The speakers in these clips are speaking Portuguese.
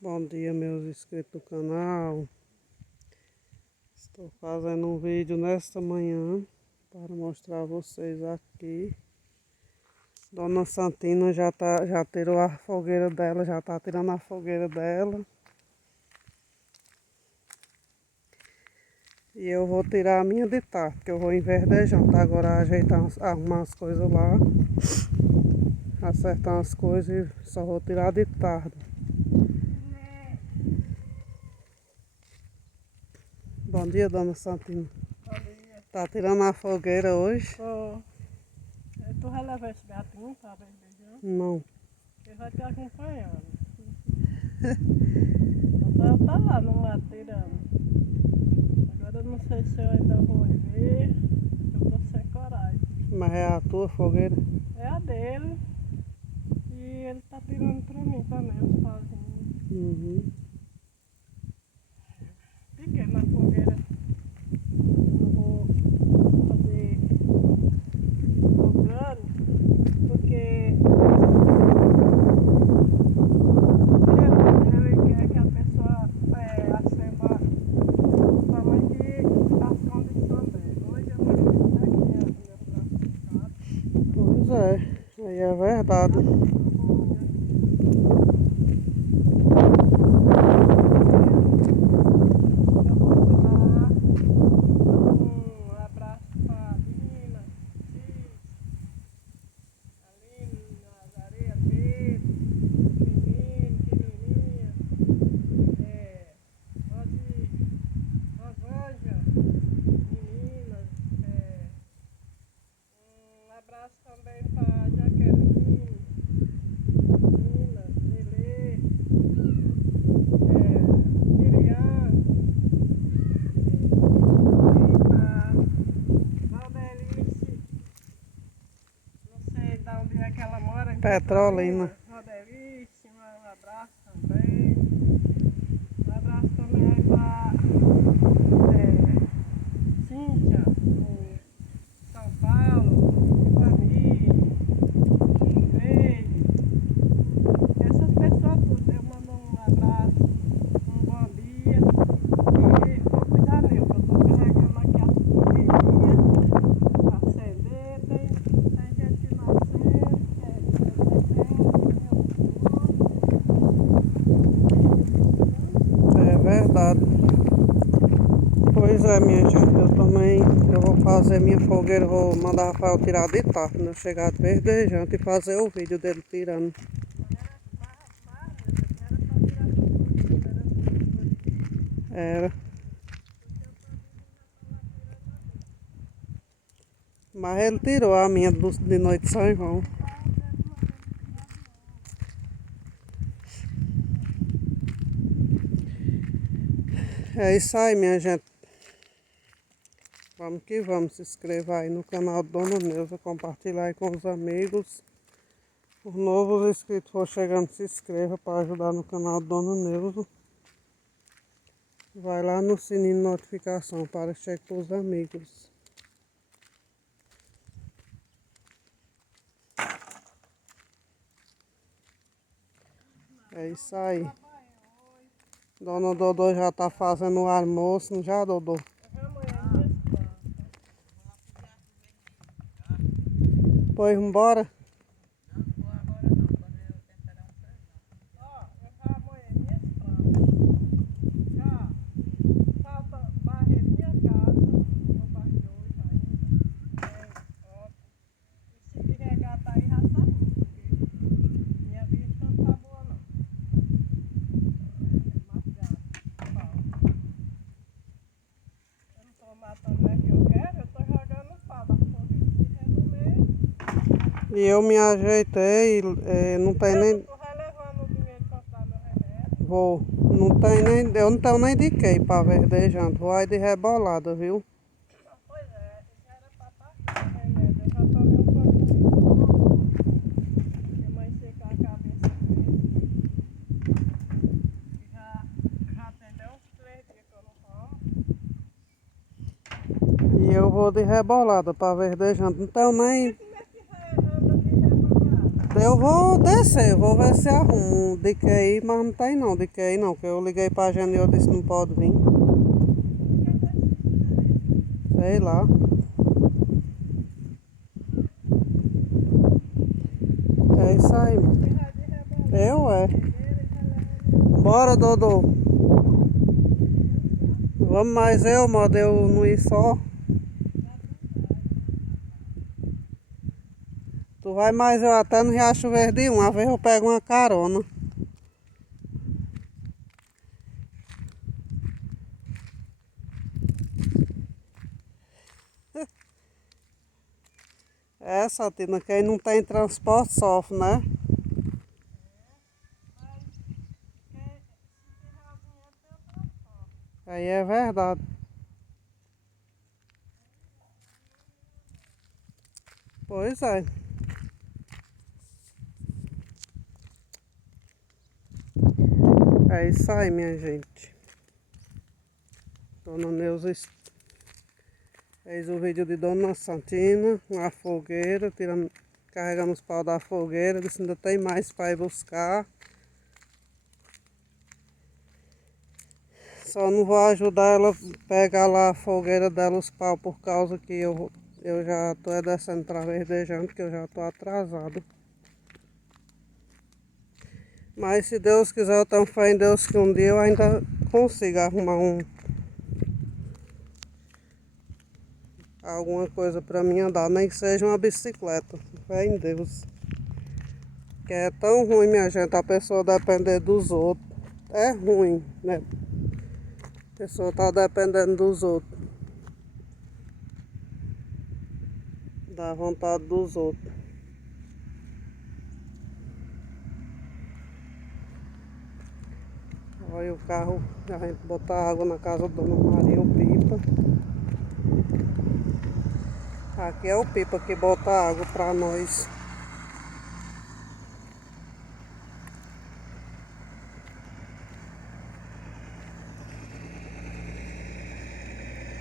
Bom dia, meus inscritos do canal. Estou fazendo um vídeo nesta manhã para mostrar a vocês aqui. Dona Santina já tirou a fogueira dela, já está tirando a fogueira dela. E eu vou tirar a minha de tarde, porque eu vou enverdejando. Tá? Agora ajeitar, arrumar as coisas lá, acertar as coisas e só vou tirar de tarde. Bom dia, Dona Santina. Bom dia. Tá tirando a fogueira hoje? Tu vai levar esse gatinho para ver beijão? Não. Ele vai te acompanhando. Ela tá lá no mato tirando. Agora eu não sei se eu ainda vou ver. Eu tô sem coragem. Mas é a tua fogueira? É a dele. E ele tá tirando pra mim também, os pauzinhos. Uhum. Pequena fogueira. Eu vou fazer tão grande porque ele quer que a pessoa acenda o tamanho que as condições dele. Hoje eu não sei como é que é classificado. Pois é, aí é verdade. Abraço também para Jaqueline, Nina, Lelê, Miriam, Rita, Valdelice, não sei de onde é que ela mora. Petrolina. Valdelice, um abraço também. Um abraço também aí para Cíntia, São Paulo. Essas pessoas todas, eu mando um abraço, um bom dia e vou cuidar meu, que eu estou carregando aqui as fogueirinhas para acender, tem gente que não acende, É verdade. Pois é, minha gente, eu vou fazer minha fogueira, vou mandar Rafael tirar de tarde, quando eu chegar de verdejante e fazer o vídeo dele tirando. Era. Mas ele tirou a minha de noite de São João. É isso aí, minha gente. Vamos que vamos, se inscreva aí no canal do Dona Neuza, compartilhar aí com os amigos. Os novos inscritos for chegando, se inscreva para ajudar no canal do Dona Neuza. Vai lá no sininho de notificação para que chegue para os amigos. É isso aí. Dona Dodô já tá fazendo o almoço, não já, Dodô? Pois embora. Matando é que eu quero, eu tô jogando pau da fogueira. E eu me ajeitei, não tem nem... Tu vai levando o dinheiro pra comprar meu remédio? Vou. Não tem nem... Eu não tenho nem de que para verdejando. Vou aí de rebolada, viu? Pois é, já era pra estar aqui o remédio. Eu já tomei um pouquinho de minha mãe secou a cabeça dele. Já atendeu uns 3 dias que eu não tomo. E eu vou de rebolada para verdejando. Não tenho nem... Como é que anda de rebolada? Eu vou descer, eu vou ver se arrumo de QI, mas não tem não, de QI não, que eu liguei pra Jane e eu disse não pode vir. Sei lá. É isso aí. Eu é. Bora, Dodô. Vamos mais eu, modo eu não ir só. Tu vai mais eu até no Riacho Verde 1, às vezes eu pego uma carona. É, Santina, quem não tem transporte sofre, né? Aí é verdade. Pois é. É isso aí, minha gente. Dona Neuza fez o vídeo de Dona Santina, uma fogueira, tirando, carregando os pau da fogueira. Disse que ainda tem mais para ir buscar. Só não vou ajudar ela a pegar lá a fogueira dela, os pau, por causa que eu já tô descendo para Verdejante, que eu já tô atrasado. Mas se Deus quiser, eu tenho fé em Deus que um dia eu ainda consiga arrumar alguma coisa para mim andar, nem que seja uma bicicleta. Fé em Deus. Que é tão ruim, minha gente, a pessoa depender dos outros. É ruim, né? A pessoa tá dependendo dos outros. Da vontade dos outros. Olha o carro, a gente botar água na casa da Dona Maria, o Pipa. Aqui é o Pipa que bota água pra nós.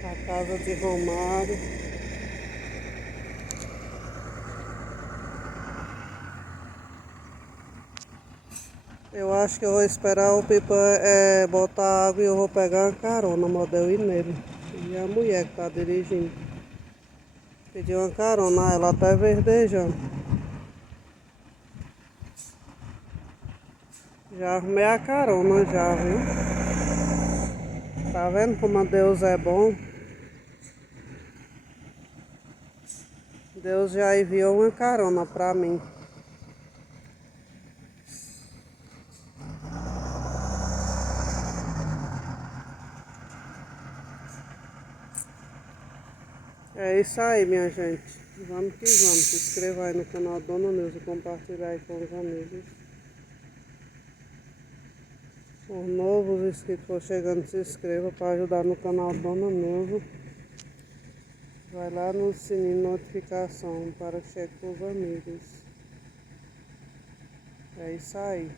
A casa de Romário. Eu acho que eu vou esperar o Pipa botar água e eu vou pegar uma carona, modelo ir nele. E a mulher que tá dirigindo. Pediu uma carona, ela tá verdejando. Já arrumei a carona já, viu? Tá vendo como Deus é bom? Deus já enviou uma carona pra mim. É isso aí, minha gente. Vamos que vamos. Se inscreva aí no canal Dona Neuza, compartilhar aí com os amigos. Os novos inscritos que for chegando, se inscreva para ajudar no canal Dona Neuza. Vai lá no sininho de notificação para que chegue com os amigos. É isso aí.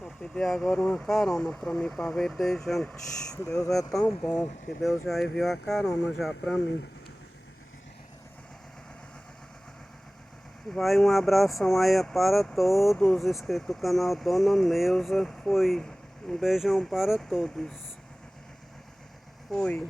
Vou pedir agora uma carona para mim, para Verdejante. Deus é tão bom que Deus já enviou a carona já para mim. Vai um abração aí para todos os inscritos do canal Dona Neuza. Fui. Um beijão para todos. Fui.